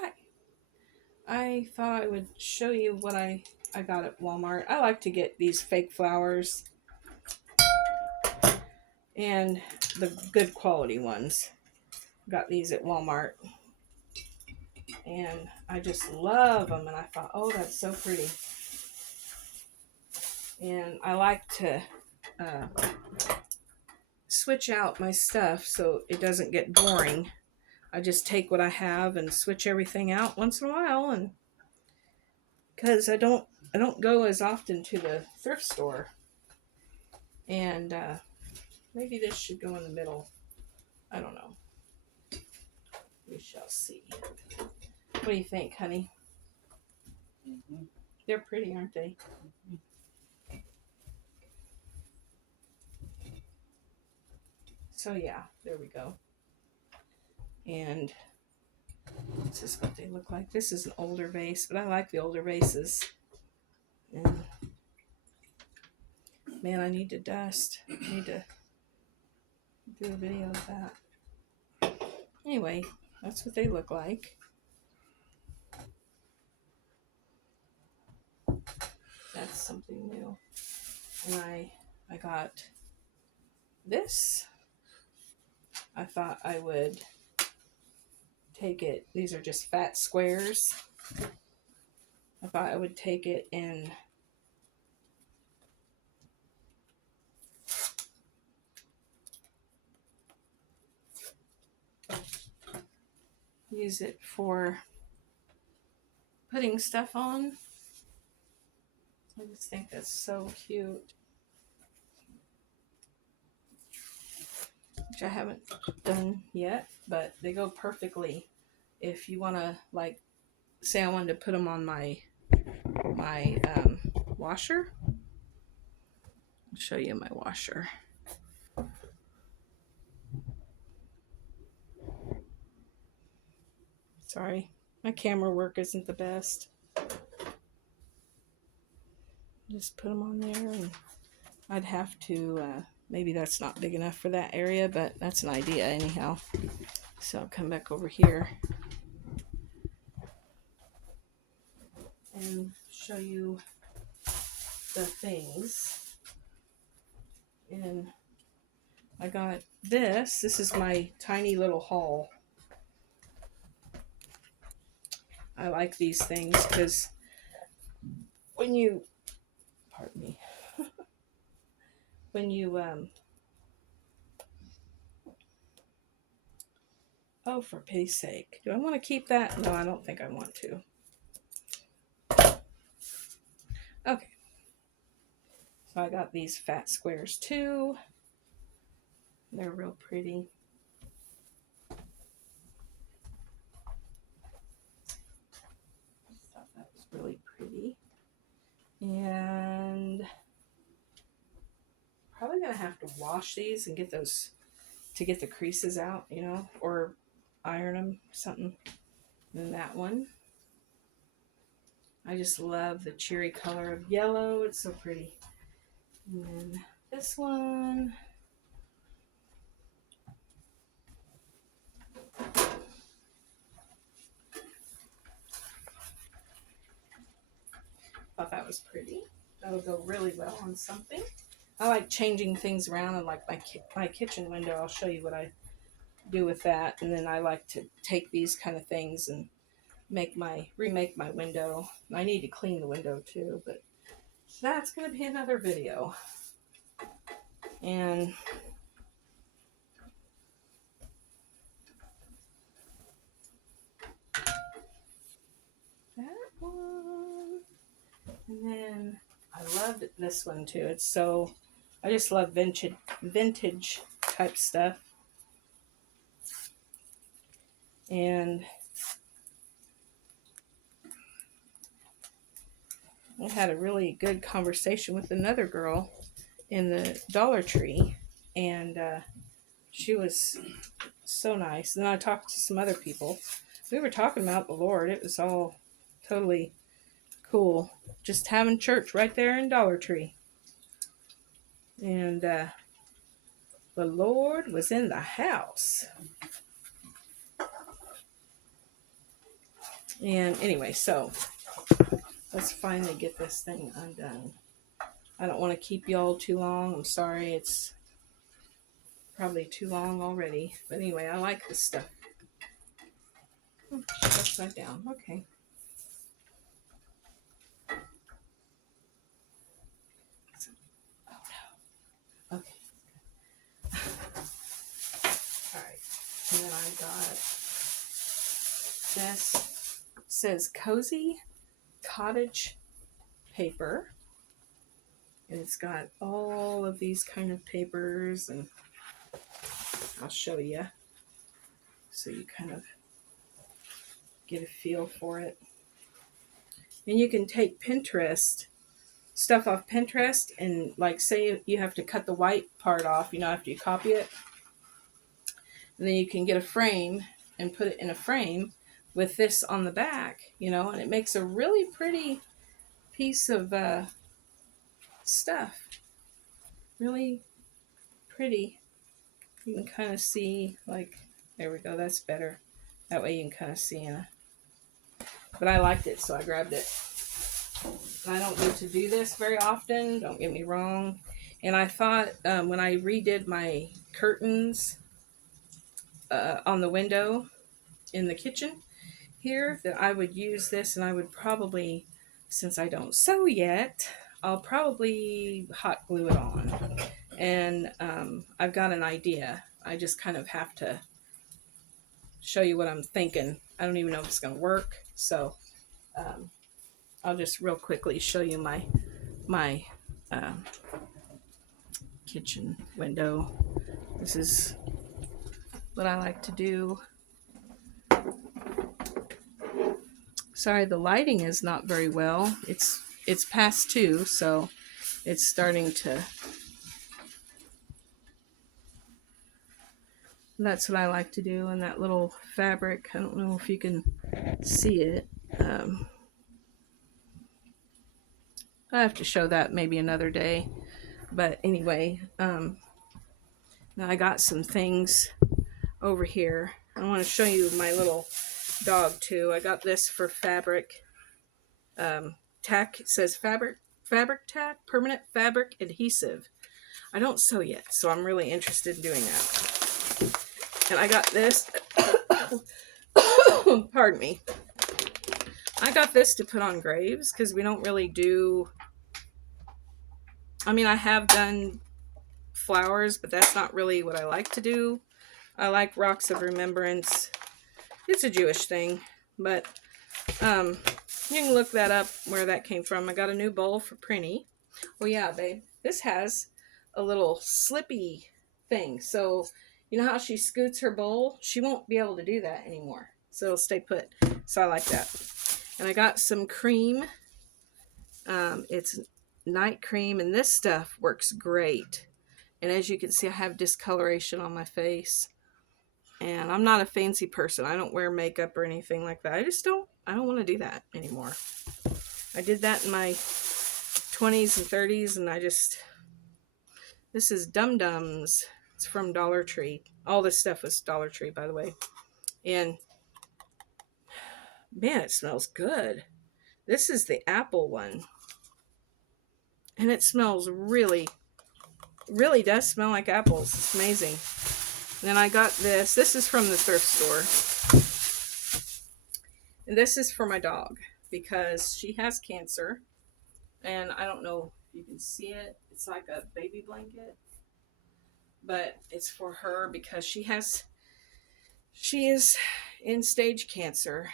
Hi. I thought I would show you what I got at Walmart. I like to get these fake flowers and the good quality ones. Got these at Walmart and I just love them, and I thought, oh, that's so pretty. And I like to uh, switch out my stuff so it doesn't get boring. I just take what I have and switch everything out once in a while, and because I don't go as often to the thrift store, and maybe this should go in the middle. I don't know. We shall see. What do you think, honey? They're pretty, aren't they? So yeah, there we go. And this is what they look like. This is an older vase, but I like the older vases. And man, I need to dust. I need to do a video of that. Anyway, that's what they look like. That's something new. And I got this. I thought I would take it. These are just fat squares. I thought I would take it and use it for putting stuff on. I just think that's so cute. Which I haven't done yet, but they go perfectly if you want to, like, say I wanted to put them on my washer. I'll show you my washer. Sorry, my camera work isn't the best. Just put them on there, and I'd have to, maybe that's not big enough for that area, but that's an idea anyhow. So I'll come back over here and show you the things. And I got this. This is my tiny little haul. I like these things because when you, pardon me, when you, oh, for pity's sake, do I want to keep that? No, I don't think I want to. Okay. So I got these fat squares too. They're real pretty. I thought that was really pretty. And probably gonna have to wash these and get those to get the creases out, you know, or iron them, something. And then that one. I just love the cheery color of yellow. It's so pretty. And then this one. Thought that was pretty. That'll go really well on something. I like changing things around, and like my kitchen window, I'll show you what I do with that. And then I like to take these kind of things and remake my window. I need to clean the window too, but that's going to be another video. And that one. And then I loved this one too. It's so, I just love vintage type stuff. And I had a really good conversation with another girl in the Dollar Tree, and she was so nice. And then I talked to some other people. We were talking about the Lord. It was all totally cool. Just having church right there in Dollar Tree. And the Lord was in the house. And anyway, so let's finally get this thing undone. I don't want to keep y'all too long. I'm sorry, it's probably too long already. But anyway, I like this stuff. Upside down. Okay. Oh no. Okay. All right. And then I got this. It says cozy cottage paper. And it's got all of these kind of papers, and I'll show you so you kind of get a feel for it. And you can take Pinterest stuff off Pinterest, and like say you have to cut the white part off, you know, after you copy it, and then you can get a frame and put it in a frame with this on the back, you know, and it makes a really pretty piece of stuff. Really pretty. You can kind of see, like, there we go, that's better. That way you can kind of see in a, but I liked it, so I grabbed it. I don't need to do this very often, don't get me wrong. And I thought when I redid my curtains on the window in the kitchen here, that I would use this, and I would probably, since I don't sew yet, I'll probably hot glue it on. And I've got an idea. I just kind of have to show you what I'm thinking. I don't even know if it's going to work. So I'll just real quickly show you my kitchen window. This is what I like to do. Sorry, the lighting is not very well. It's past 2, so it's starting to. That's what I like to do. And that little fabric, I don't know if you can see it. I have to show that maybe another day. But anyway, now I got some things over here. I want to show you my little dog too. I got this for fabric tack. It says fabric tack, permanent fabric adhesive. I don't sew yet, so I'm really interested in doing that. And I got this. Pardon me. I got this to put on graves because we don't really do. I mean, I have done flowers, but that's not really what I like to do. I like rocks of remembrance. It's a Jewish thing, but you can look that up where that came from. I got a new bowl for Prinny. Oh yeah, babe. This has a little slippy thing. So you know how she scoots her bowl? She won't be able to do that anymore. So it'll stay put. So I like that. And I got some cream. It's night cream, and this stuff works great. And as you can see, I have discoloration on my face. And I'm not a fancy person. I don't wear makeup or anything like that. I don't want to do that anymore. I did that in my 20s and 30s, and this is Dum Dums. It's from Dollar Tree. All this stuff was Dollar Tree, by the way. And man, it smells good. This is the apple one. And it smells really does smell like apples. It's amazing. And then I got this. This is from the thrift store. And this is for my dog because she has cancer. And I don't know if you can see it. It's like a baby blanket. But it's for her because she is in stage cancer.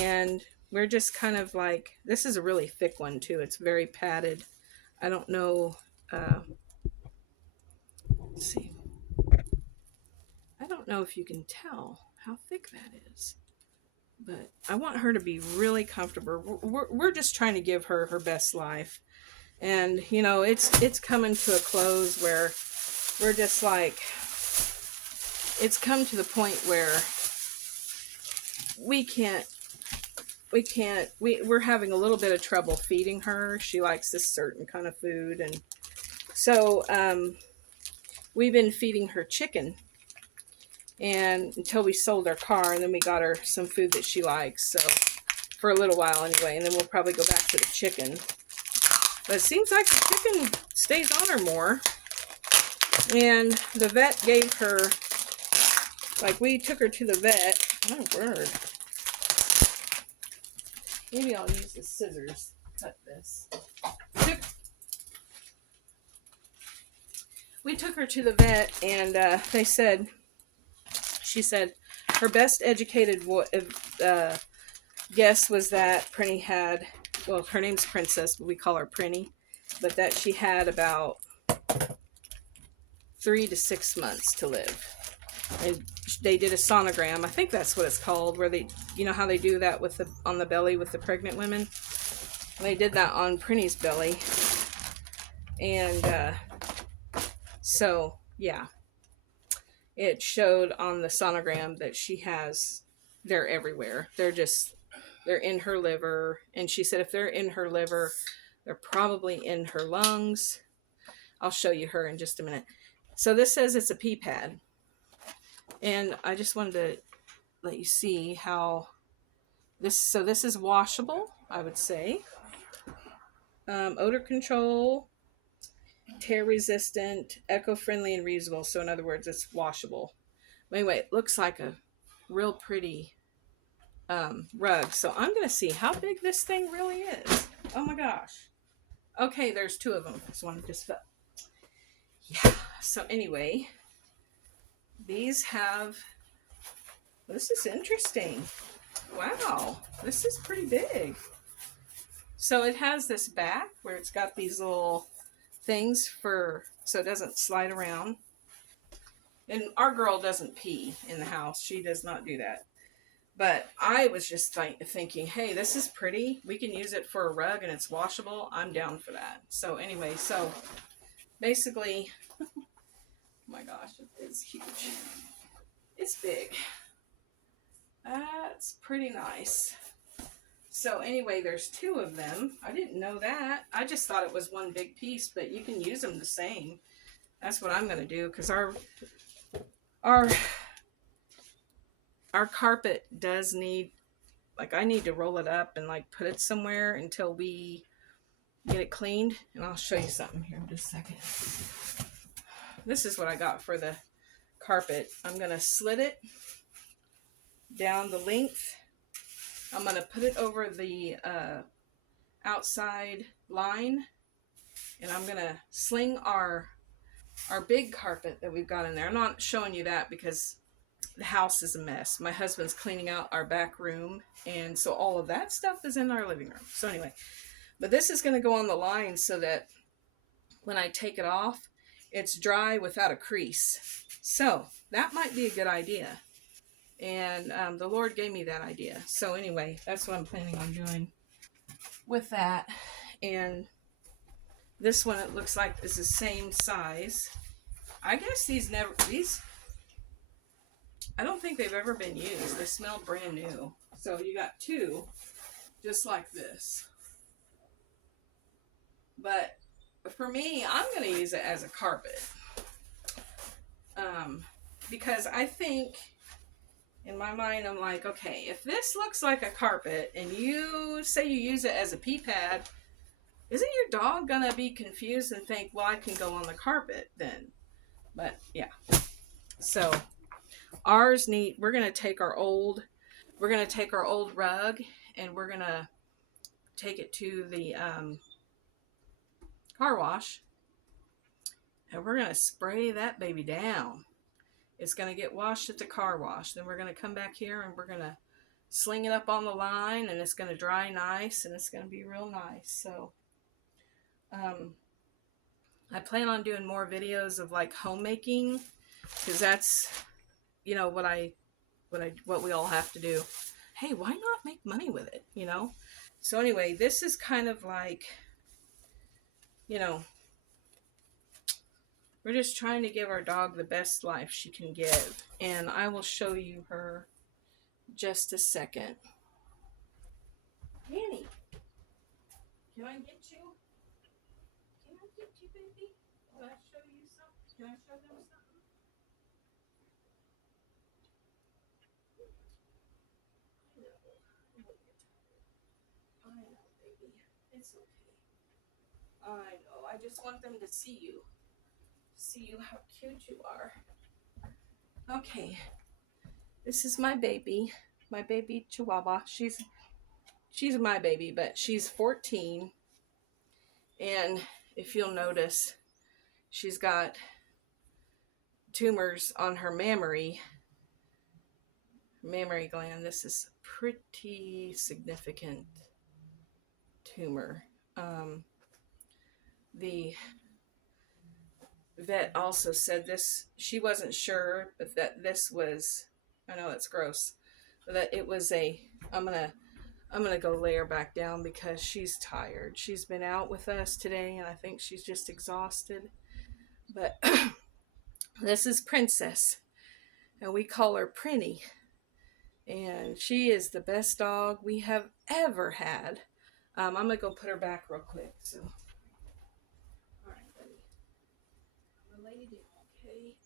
And we're just kind of like, this is a really thick one too. It's very padded. I don't know. Let's see. I don't know if you can tell how thick that is. But I want her to be really comfortable. We're just trying to give her her best life. And, you know, it's coming to a close where we're just like, it's come to the point where we're having a little bit of trouble feeding her. She likes this certain kind of food. And so we've been feeding her chicken. and until we sold our car, and then we got her some food that she likes. So for a little while anyway, and then we'll probably go back to the chicken. But it seems like the chicken stays on her more. And the vet gave her, like we took her to the vet. My word. Maybe I'll use the scissors to cut this. We took her to the vet, and she said her best educated guess was that Prinny had, well, her name's Princess, but we call her Prinny, but that she had about 3 to 6 months to live. And they did a sonogram, I think that's what it's called, where they, you know how they do that with on the belly with the pregnant women? They did that on Prinny's belly. And so, yeah. It showed on the sonogram that they're everywhere. They're in her liver. And she said if they're in her liver, they're probably in her lungs. I'll show you her in just a minute. So this says it's a pee pad. And I just wanted to let you see how this is washable, I would say. Odor control, tear resistant, eco-friendly, and reusable. So in other words, it's washable. But anyway, it looks like a real pretty rug. So I'm going to see how big this thing really is. Oh my gosh. Okay, there's 2 of them. This one just fell. Yeah. So anyway, this is interesting. Wow. This is pretty big. So it has this back where it's got these little things so it doesn't slide around. And our girl doesn't pee in the house. She does not do that. But I was just thinking, hey, this is pretty. We can use it for a rug and it's washable. I'm down for that. So anyway, so basically, oh my gosh, it is huge. It's big. That's pretty nice. So anyway, there's 2 of them. I didn't know that. I just thought it was one big piece, but you can use them the same. That's what I'm going to do, because our carpet does need, like, I need to roll it up and like put it somewhere until we get it cleaned. And I'll show you something here in just a second. This is what I got for the carpet. I'm going to slit it down the length. I'm going to put it over the outside line, and I'm going to sling our big carpet that we've got in there. I'm not showing you that because the house is a mess. My husband's cleaning out our back room, and so all of that stuff is in our living room. So anyway, but this is going to go on the line so that when I take it off, it's dry without a crease. So that might be a good idea. And the Lord gave me that idea. So anyway, that's what I'm planning on doing with that. And this one, it looks like is the same size. I guess these, I don't think they've ever been used. They smell brand new. So you got 2 just like this. But for me, I'm going to use it as a carpet. Because I think, in my mind, I'm like, okay, if this looks like a carpet and you say you use it as a pee pad, isn't your dog going to be confused and think, well, I can go on the carpet then? But yeah. So we're going to take our old rug and we're going to take it to the car wash, and we're going to spray that baby down. It's going to get washed at the car wash. Then we're going to come back here and we're going to sling it up on the line, and it's going to dry nice, and it's going to be real nice. So I plan on doing more videos of like homemaking, because that's, you know, what we all have to do. Hey, why not make money with it, you know? So anyway, this is kind of like, you know, we're just trying to give our dog the best life she can give. And I will show you her just a second. Annie, can I get you? Can I get you, baby? Can I show you something? Can I show them something? I know, baby. It's okay. I know. I just want them to see you. See you how cute you are. Okay. This is my baby. My baby Chihuahua. She's my baby, but she's 14. And if you'll notice, she's got tumors on her mammary gland. This is pretty significant tumor. The vet also said this, she wasn't sure, but that this was, I know it's gross, but that it was I'm gonna go lay her back down because she's tired. She's been out with us today and I think she's just exhausted. But this is Princess and we call her Prinny. And she is the best dog we have ever had. I'm gonna go put her back real quick. So, all right, buddy. I'm gonna lay you down, okay?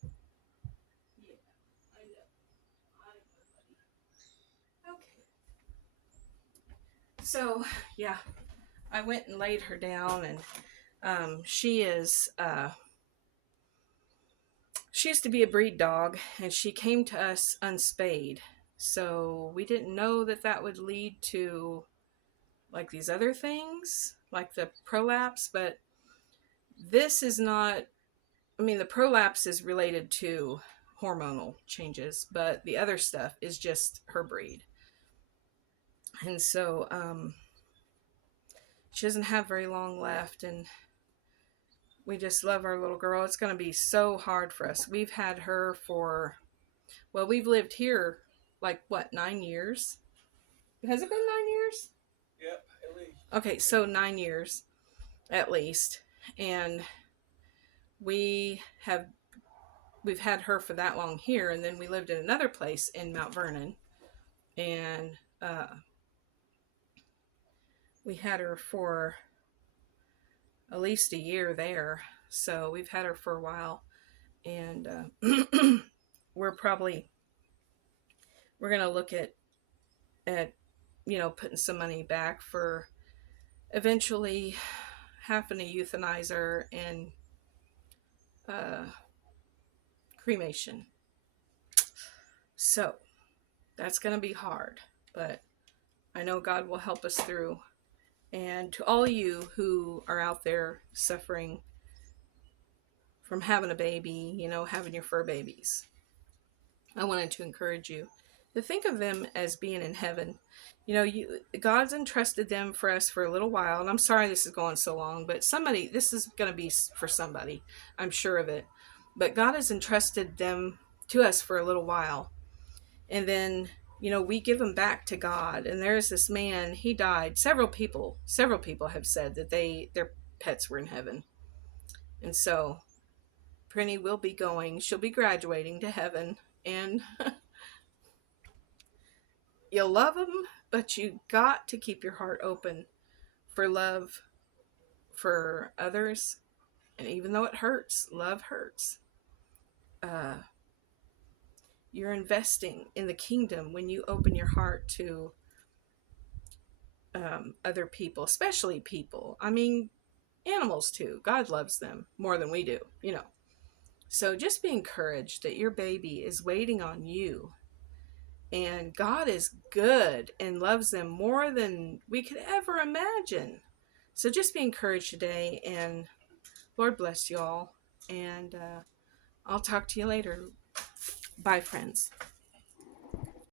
Yeah, I know, buddy. Okay. So, yeah, I went and laid her down, and she is. She used to be a breed dog, and she came to us unspayed. So we didn't know that that would lead to like these other things, like the prolapse, but this is not, I mean, the prolapse is related to hormonal changes, but the other stuff is just her breed. And so she doesn't have very long left, and we just love our little girl. It's going to be so hard for us. We've had her for, well, we've lived here like, what, 9 years? Has it been 9 years? Yep, at least. Okay, so 9 years at least. And we've had her for that long here, and then we lived in another place in Mount Vernon, and we had her for at least a year there. So we've had her for a while, and we're gonna look at putting some money back for eventually having to euthanize her and cremation. So that's gonna be hard, but I know God will help us through. And to all you who are out there suffering from having a baby, having your fur babies, I wanted to encourage you to think of them as being in heaven. God's entrusted them for us for a little while, and I'm sorry this is going so long, but this is going to be for somebody, I'm sure of it. But God has entrusted them to us for a little while, and then we give them back to God. And there's this man, he died. Several people have said that their pets were in heaven. And so Prinny will be she'll be graduating to heaven, and you'll love them, but you got to keep your heart open for love for others. And even though it hurts, love hurts. You're investing in the kingdom when you open your heart to other people, especially people. I mean, animals too. God loves them more than we do, So just be encouraged that your baby is waiting on you. And God is good and loves them more than we could ever imagine. So just be encouraged today, and Lord bless you all. And I'll talk to you later. Bye, friends.